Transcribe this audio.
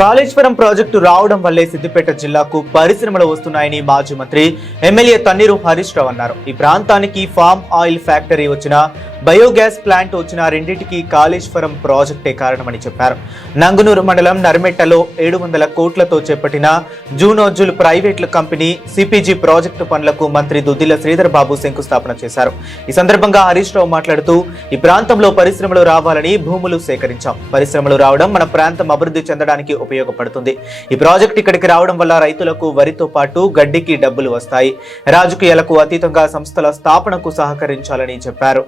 Kaleshwaram project రావడం వల్లే సిద్దిపేట జిల్లాకు పరిశ్రమలు వస్తున్నాయని మాజీ మంత్రి ఎమ్మెల్యే తన్నీరు హరీష్ రావు అన్నారు. ఈ ప్రాంతానికి ఫామ్ ఆయిల్ ఫ్యాక్టరీ వచ్చిన, బయోగ్యాస్ ప్లాంట్ వచ్చిన రెండింటికి కాళేశ్వరం ప్రాజెక్టే కారణమని చెప్పారు. నంగునూరు మండలం నర్మెట్టలో 700 కోట్లతో చేపట్టిన జూనోజుల్ ప్రైవేట్ కంపెనీ సిపిజి ప్రాజెక్టు పనులకు మంత్రి దుద్దిల శ్రీధర్ బాబు శంకుస్థాపన చేశారు. ఈ సందర్భంగా హరీష్ రావు మాట్లాడుతూ, ఈ ప్రాంతంలో పరిశ్రమలు రావాలని భూములు సేకరించాం. పరిశ్రమలు రావడం మన ప్రాంతం అభివృద్ధి చెందడానికి ఉపయోగపడుతుంది. ఈ ప్రాజెక్ట్ ఇక్కడికి రావడం వల్ల రైతులకు వరితో పాటు గడ్డికి డబ్బులు వస్తాయి. రాజకీయాలకు అతీతంగా సంస్థల స్థాపనకు సహకరించాలని చెప్పారు.